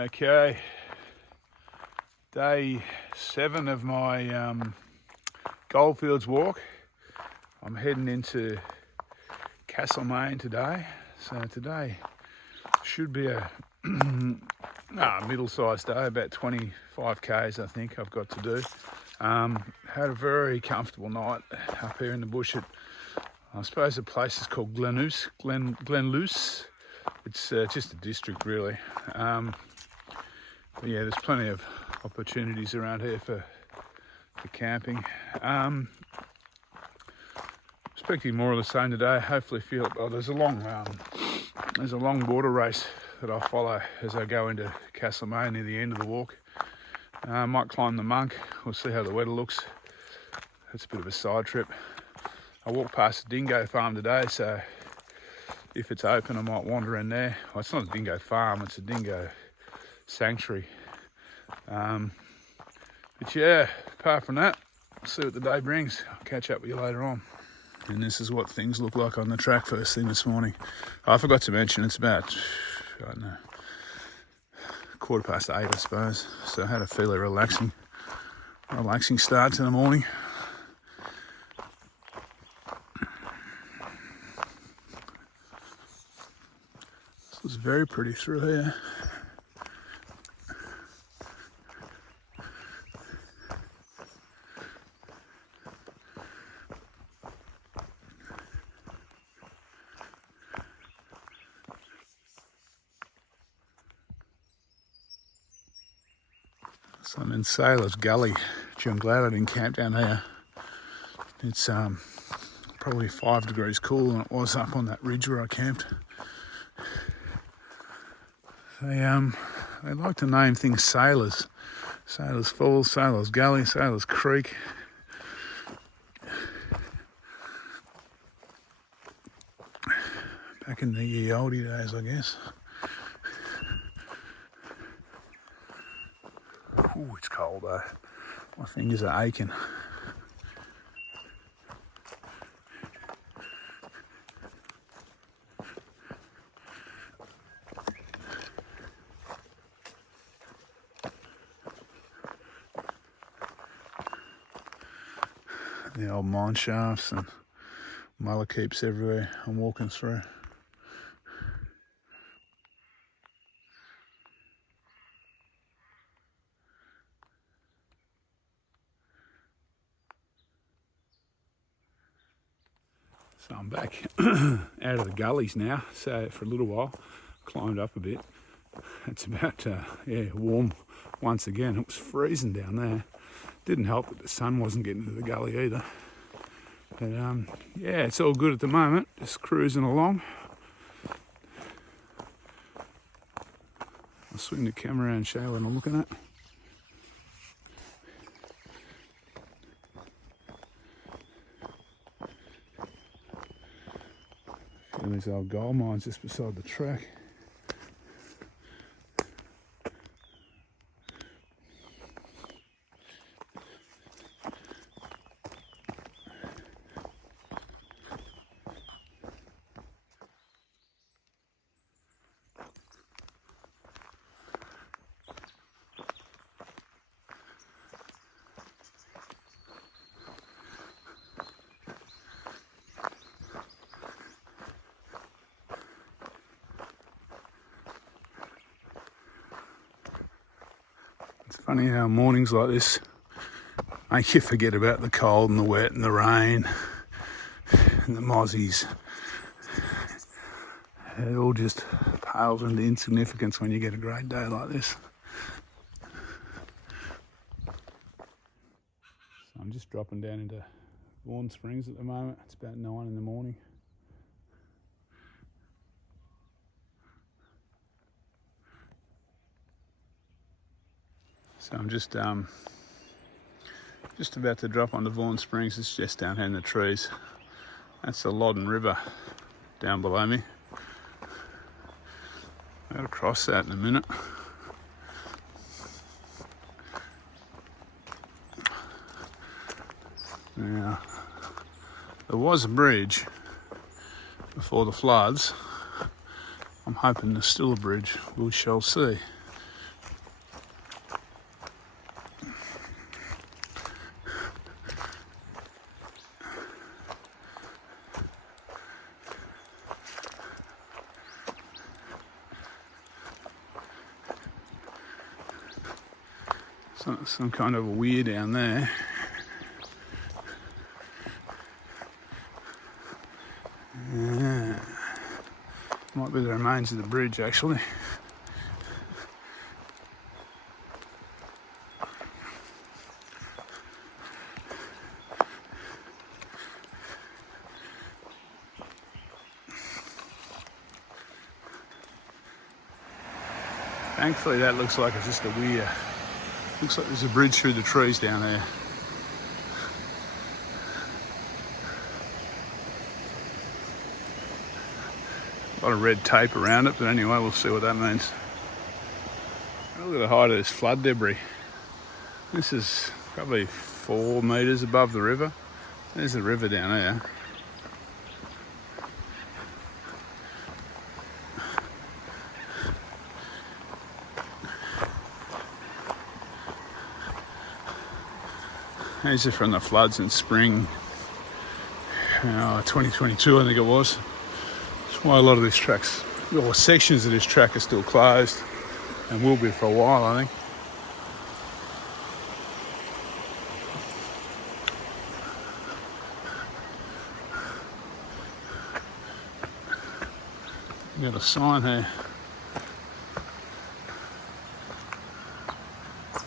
Okay, day 7 of my Goldfields walk. I'm heading into Castlemaine today. So today should be a middle-sized day, about 25 k's I think I've got to do. Had a very comfortable night up here in the bush at, I suppose the place is called Glenluce. It's just a district really. But yeah, there's plenty of opportunities around here for camping. Expecting more of the same today. Hopefully there's a long water race that I follow as I go into Castlemaine near the end of the walk. I might climb the Monk. We'll see how the weather looks. It's a bit of a side trip. I walked past the dingo farm today, so if it's open I might wander in there. Well, it's not a dingo farm, it's a dingo sanctuary. But yeah, apart from that, we'll see what the day brings. I'll catch up with you later on. And this is what things look like on the track first thing this morning. I forgot to mention it's about, I don't know, 8:15 I suppose. So I had a fairly relaxing start to the morning. This was very pretty through here. So I'm in Sailor's Gully. Gee, I'm glad I didn't camp down here. It's probably 5 degrees cooler than it was up on that ridge where I camped. They like to name things Sailors. Sailors Falls, Sailors Gully, Sailors Creek. Back in the ye olde days, I guess. Ooh, it's cold though. My fingers are aching. The old mine shafts and mullikeeps everywhere I'm walking through. So I'm back out of the gullies now. So for a little while, climbed up a bit. It's about warm once again. It was freezing down there. Didn't help that the sun wasn't getting to the gully either. But yeah, it's all good at the moment. Just cruising along. I'll swing the camera around and show you what I'm looking at. And these old gold mines just beside the track. It's funny how mornings like this make you forget about the cold and the wet and the rain and the mozzies. It all just pales into insignificance when you get a great day like this. So I'm just dropping down into Vaughn Springs at the moment. It's about 9 in the morning. So I'm just about to drop onto Vaughn Springs. It's just down here in the trees. That's the Loddon River down below me. I've got to cross that in a minute. Now, there was a bridge before the floods. I'm hoping there's still a bridge. We shall see. some kind of a weir down there. Yeah. Might be the remains of the bridge actually. Thankfully that looks like it's just a weir. Looks like there's a bridge through the trees down there. A lot of red tape around it, but anyway, we'll see what that means. Look at the height of this flood debris. This is probably 4 metres above the river. There's the river down there. These are from the floods in spring 2022, I think it was. That's why a lot of these tracks, or sections of this track, are still closed and will be for a while, I think. You got a sign here.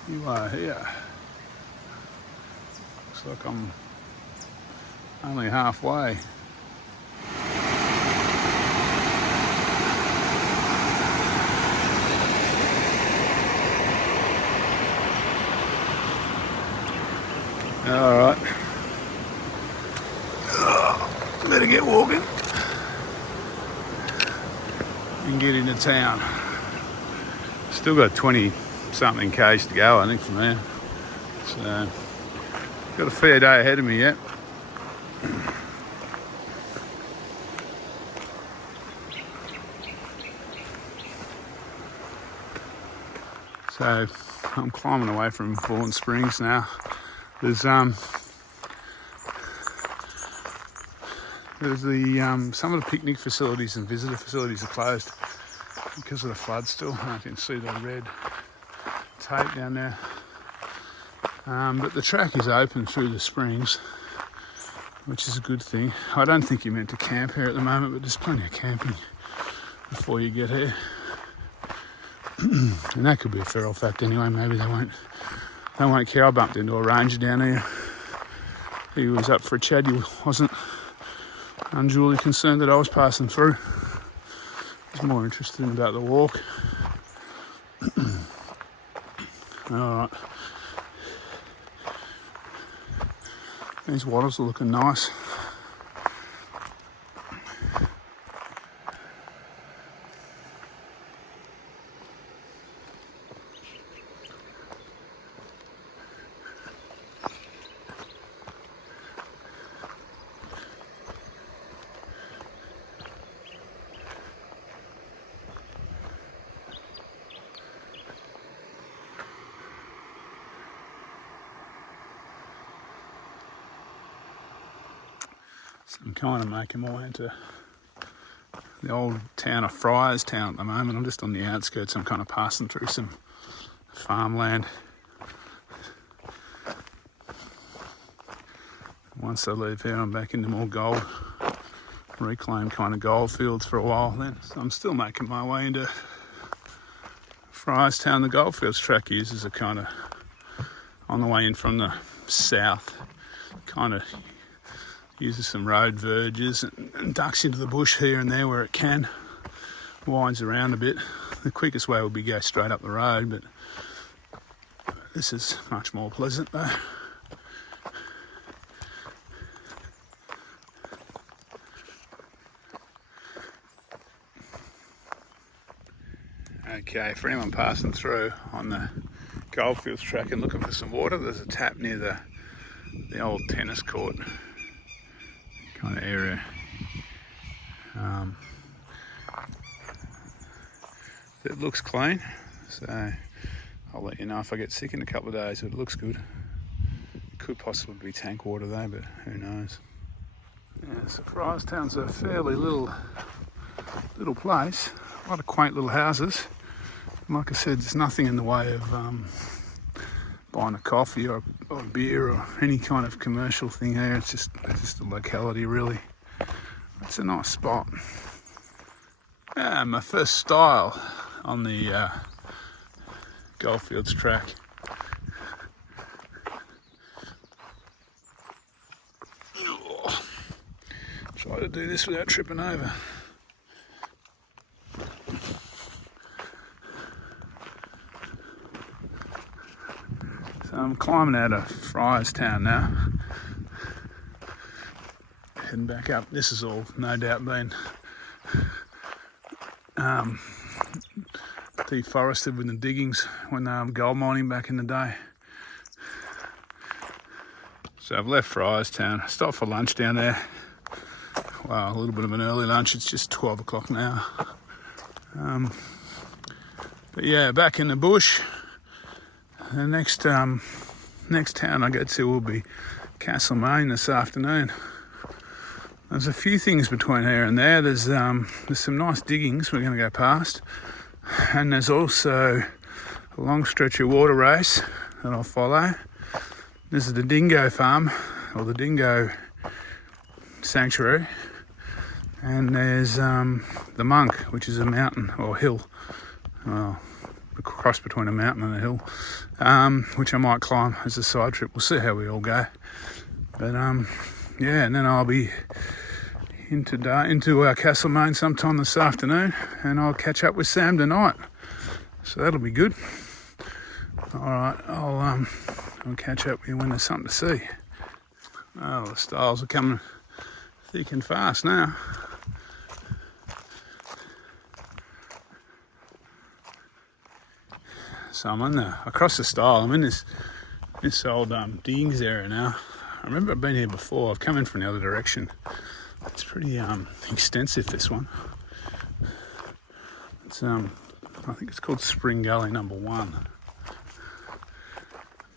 You are here. Looks like I'm only halfway. All right. Better get walking and get into town. Still got 20-something k's to go, I think, from there. So, got a fair day ahead of me yet. So, I'm climbing away from Vaughn Springs now. There's some of the picnic facilities and visitor facilities are closed because of the flood still. I can see the red tape down there. But the track is open through the springs, which is a good thing. I don't think you're meant to camp here at the moment, but there's plenty of camping before you get here. And that could be a feral fact anyway. Maybe they won't care. I bumped into a ranger down here. He was up for a chat. He wasn't unduly concerned that I was passing through. He's more interested in about the walk. Alright. These waters are looking nice. So I'm kind of making my way into the old town of Fryrestown at the moment. I'm just on the outskirts. I'm kind of passing through some farmland. Once I leave here, I'm back into more reclaimed kind of goldfields for a while then. So I'm still making my way into Fryrestown. The Goldfields track uses a kind of, on the way in from the south, kind of uses some road verges and ducks into the bush here and there where it can, winds around a bit. The quickest way would be go straight up the road, but this is much more pleasant though. Okay, for anyone passing through on the Goldfields track and looking for some water, there's a tap near the old tennis court kind of area. It looks clean, so I'll let you know if I get sick in a couple of days, but it looks good. It could possibly be tank water though, but who knows. Yeah, so Fryerstown's a fairly little place, a lot of quaint little houses. And like I said, there's nothing in the way of buying a coffee or a beer or any kind of commercial thing here. It's just a locality, really. It's a nice spot. My first style on the Goldfields track. Try to do this without tripping over. So I'm climbing out of Fryrestown now. Heading back up. This has all no doubt been deforested with the diggings when they were gold mining back in the day. So I've left Fryrestown. I stopped for lunch down there. Well, a little bit of an early lunch. It's just 12 o'clock now. But yeah, back in the bush. The next town I go to will be Castlemaine this afternoon. There's a few things between here and there. There's some nice diggings we're going to go past, and there's also a long stretch of water race that I'll follow. This is the dingo farm, or the dingo sanctuary, and there's the Monk, which is a mountain or hill, a cross between a mountain and a hill, which I might climb as a side trip. We'll see how we all go. But yeah, and then I'll be into Castlemaine sometime this afternoon, and I'll catch up with Sam tonight. So that'll be good. All right, I'll catch up with you when there's something to see. Oh, the styles are coming thick and fast now. So I'm across the stile. I'm in this old diggings area now. I remember I've been here before. I've come in from the other direction. It's pretty extensive, this one. It's I think it's called Spring Gully number 1.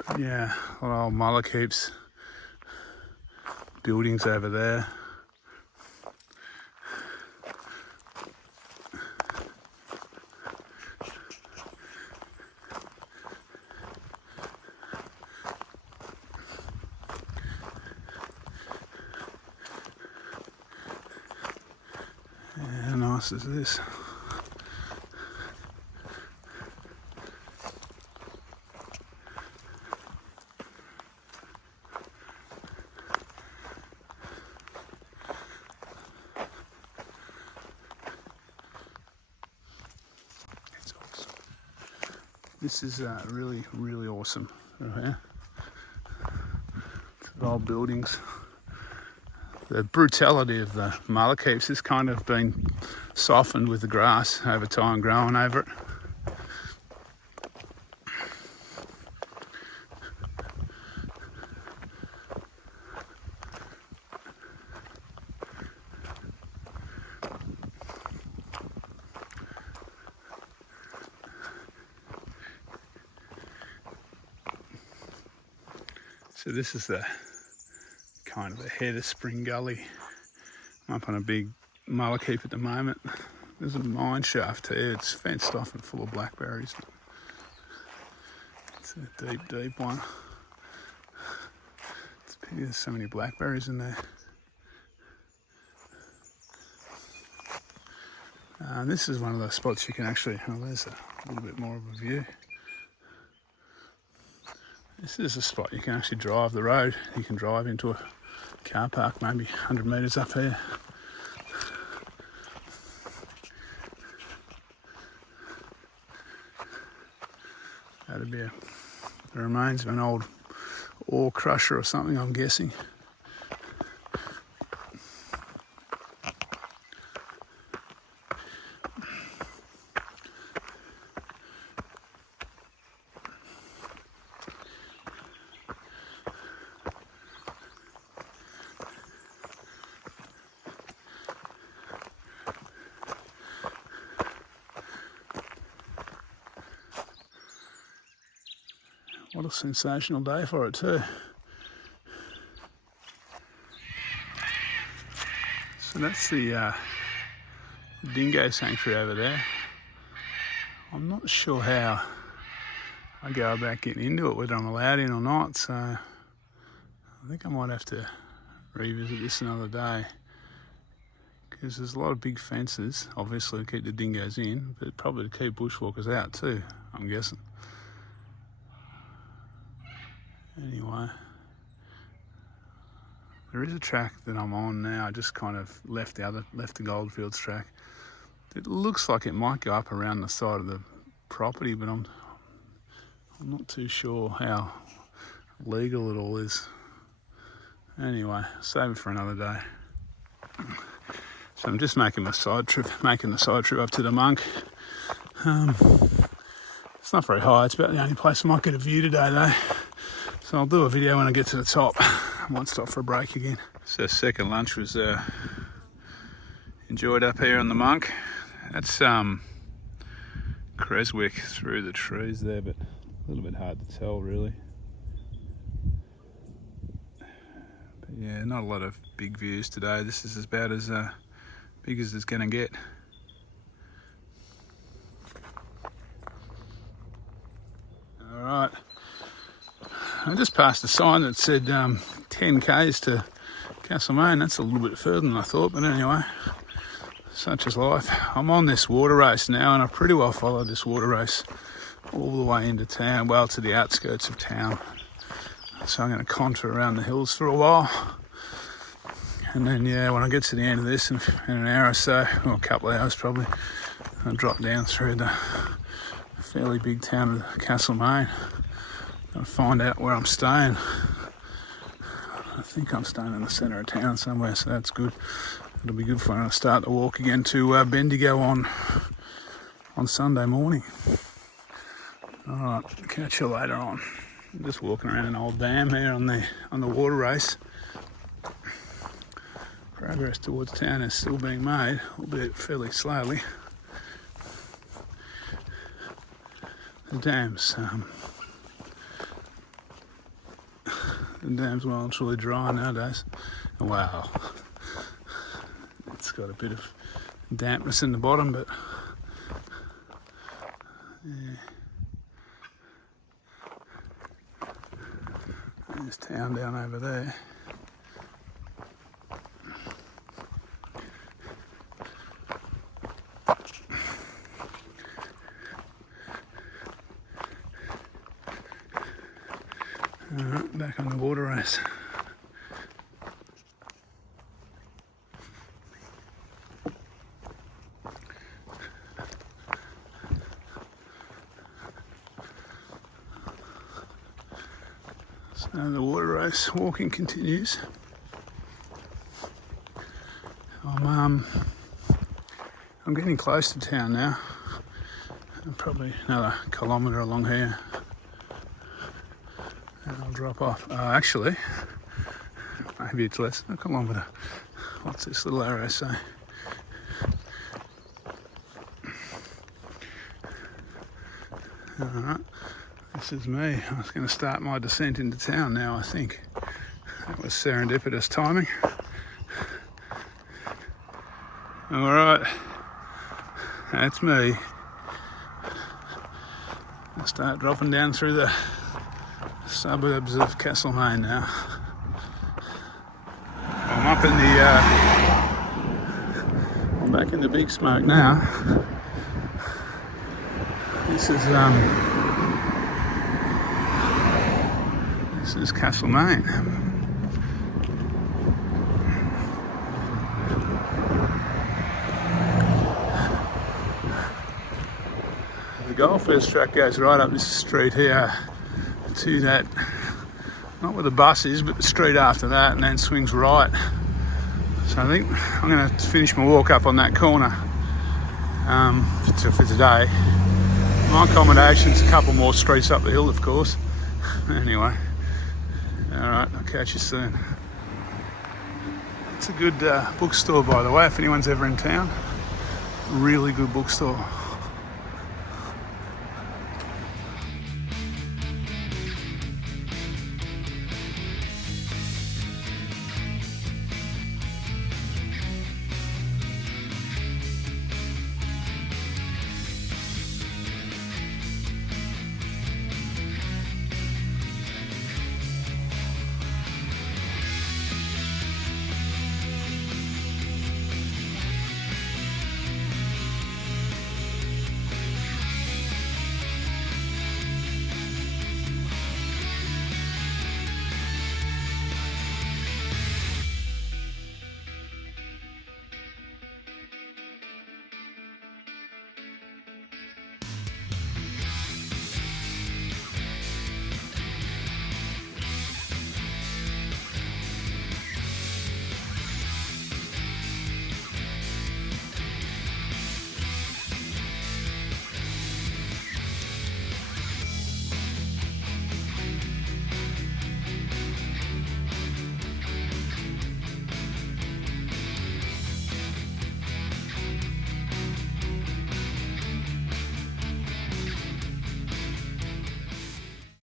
But yeah, a lot of old mullock heaps, buildings over there. How nice is this? It's awesome. This is really, really awesome right here. It's old buildings. The brutality of the mullock heaps has kind of been softened with the grass over time growing over it. So this is the kind of the head of Spring Gully. I'm up on a big mullock heap at the moment. There's a mine shaft here. It's fenced off and full of blackberries. It's a deep, deep one. It's a pity there's so many blackberries in there. This is one of those spots you can actually, oh, there's a little bit more of a view. This is a spot you can actually drive the road. You can drive into a car park maybe 100 metres up here. That'd be the remains of an old ore crusher or something, I'm guessing. What a sensational day for it too. So that's the dingo sanctuary over there. I'm not sure how I go about getting into it, whether I'm allowed in or not. So I think I might have to revisit this another day, because there's a lot of big fences, obviously to keep the dingoes in, but probably to keep bushwalkers out too, I'm guessing. Anyway, there is a track that I'm on now. I just kind of left the Goldfields track. It looks like it might go up around the side of the property, but I'm not too sure how legal it all is. Anyway, save it for another day. So I'm just making the side trip up to the Monk. It's not very high. It's about the only place I might get a view today though. So I'll do a video when I get to the top. I might stop for a break again. So second lunch was enjoyed up here on the Monk. That's Creswick through the trees there, but a little bit hard to tell really. But yeah, not a lot of big views today. This is about as big as it's gonna get. All right, I just passed a sign that said 10 k's to Castlemaine. That's a little bit further than I thought, but anyway, such is life. I'm on this water race now, and I pretty well followed this water race all the way into town, well, to the outskirts of town. So I'm going to contour around the hills for a while, and then yeah, when I get to the end of this in an hour or so, or a couple of hours probably, I'll drop down through the fairly big town of Castlemaine and find out where I'm staying. I think I'm staying in the centre of town somewhere, so that's good. It'll be good for when I start the walk again to Bendigo on Sunday morning. Alright, catch you later on. I'm just walking around an old dam here on the water race. Progress towards town is still being made, albeit fairly slowly. The dam's well and truly dry nowadays. Wow, it's got a bit of dampness in the bottom, but yeah. There's town down over there. Alright, back on the water race. So the water race walking continues. I'm getting close to town now. I'm probably another kilometre along here, and I'll drop off. Actually, maybe it's less than a kilometre. What's this little arrow say? Alright, this is me. I was going to start my descent into town now, I think. That was serendipitous timing. Alright, that's me. I'll start dropping down through the suburbs of Castlemaine now. I'm up in I'm back in the big smoke now. This is Castlemaine. The Goldfields track goes right up this street here to that, not where the bus is, but the street after that, and then swings right. So I think I'm going to finish my walk up on that corner for today. My accommodation's a couple more streets up the hill, of course. Anyway, alright, I'll catch you soon. It's a good bookstore, by the way, if anyone's ever in town. Really good bookstore.